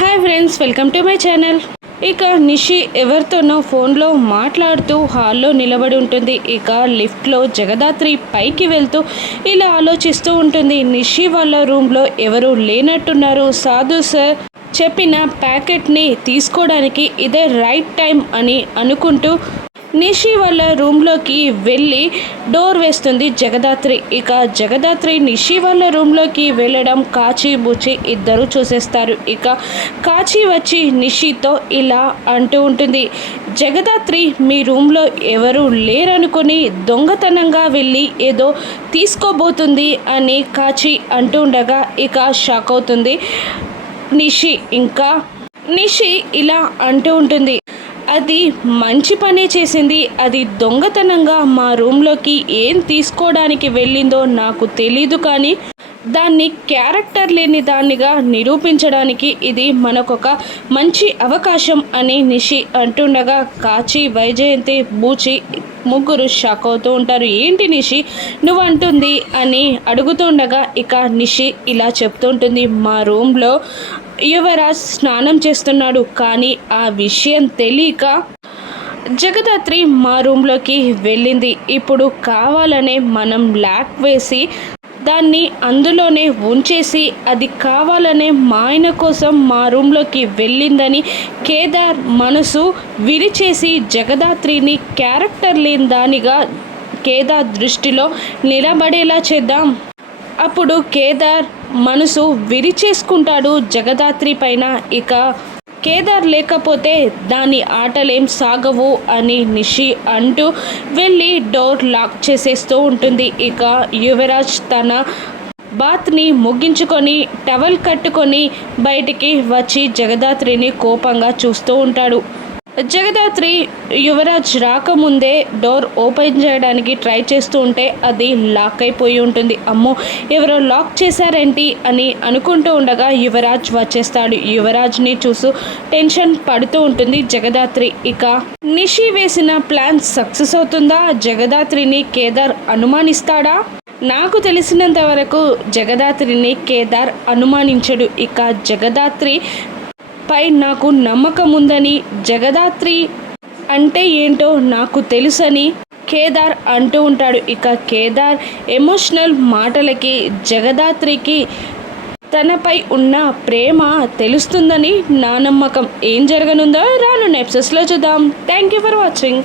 Hi friends, welcome to my channel. ఇక నిషి ఎవరితోనో ఫోన్లో మాట్లాడుతూ హాల్లో నిలబడి ఉంటుంది. ఇక లిఫ్ట్లో జగదాత్రి పైకి వెళ్తూ ఇలా ఆలోచిస్తూ ఉంటుంది. నిషి వాళ్ళ రూమ్లో ఎవరు లేనట్టున్నారు. సాధు సార్ చెప్పిన ప్యాకెట్ని తీసుకోవడానికి ఇదే రైట్ టైం అని అనుకుంటూ నిషి వాళ్ళ రూమ్లోకి వెళ్ళి డోర్ వేస్తుంది జగదాత్రి. ఇక జగదాత్రి నిషి వాళ్ళ రూమ్లోకి వెళ్ళడం కాచి బుచ్చి ఇద్దరు చూసేస్తారు. ఇక కాచి వచ్చి నిషితో ఇలా అంటూ ఉంటుంది, జగదాత్రి మీ రూమ్లో ఎవరు లేరనుకొని దొంగతనంగా వెళ్ళి ఏదో తీసుకోబోతుంది అని కాచి అంటూ ఉండగా ఇక షాక్ అవుతుంది నిషి. ఇంకా నిషి ఇలా అంటూ ఉంటుంది, అది మంచి పనే చేసింది. అది దొంగతనంగా మా రూమ్లోకి ఏం తీసుకోవడానికి వెళ్ళిందో నాకు తెలీదు, కానీ దాన్ని క్యారెక్టర్ లేని దానిగా నిరూపించడానికి ఇది మనకొక మంచి అవకాశం అని నిషి అంటుండగా కాచి, వైజయంతి, బూచి ముగ్గురు షాక్ అవుతూ ఉంటారు. ఏంటి నిషి నువ్వు అంటుంది అని అడుగుతుండగా ఇక నిషి ఇలా చెప్తుంటుంది, మా రూమ్లో యువరాజ్ స్నానం చేస్తున్నాడు, కానీ ఆ విషయం తెలియక జగదాత్రి మా రూమ్లోకి వెళ్ళింది. ఇప్పుడు కావాలనే మనం లాక్ వేసి దాన్ని అందులోనే ఉంచేసి అది కావాలనే మా ఆయన కోసం మా రూమ్లోకి వెళ్ళిందని కేదార్ మనసు విరిచేసి జగదాత్రిని క్యారెక్టర్ లేని దానిగా కేదార్ దృష్టిలో నిలబడేలా చేద్దాం. అప్పుడు కేదార్ మనసు విరిచేసుకుంటాడు జగదాత్రి పైన. ఇక కేదార్ లేకపోతే దాని ఆటలేం సాగవు అని నిషి అంటూ వెళ్ళి డోర్ లాక్ చేసేస్తూ ఉంటుంది. ఇక యువరాజ్ తన బాత్ని ముగించుకొని టవల్ కట్టుకొని బయటికి వచ్చి జగదాత్రిని కోపంగా చూస్తూ ఉంటాడు. జగదాత్రి యువరాజ్ రాకముందే డోర్ ఓపెన్ చేయడానికి ట్రై చేస్తూ ఉంటే అది లాక్ అయిపోయి ఉంటుంది. అమ్మో, ఎవరో లాక్ చేశారేంటి అని అనుకుంటూ ఉండగా యువరాజ్ వచ్చేస్తాడు. యువరాజ్ని చూస్తూ టెన్షన్ పడుతూ ఉంటుంది జగదాత్రి. ఇక నిషి వేసిన ప్లాన్ సక్సెస్ అవుతుందా? జగదాత్రిని కేదార్ అనుమానిస్తాడా? నాకు తెలిసినంత వరకు జగదాత్రిని కేదార్ అనుమానించడు. ఇక జగదాత్రి పై నాకు నమ్మకం ఉందని, జగదాత్రి అంటే ఏంటో నాకు తెలుసని కేదార్ అంటూ ఉంటాడు. ఇక కేదార్ ఎమోషనల్ మాటలకి జగదాత్రికి తనపై ఉన్న ప్రేమ తెలుస్తుందని నా నమ్మకం. ఏం జరగనుందో రానున్న ఎపిసోడ్స్లో చూద్దాం. Thank you for watching.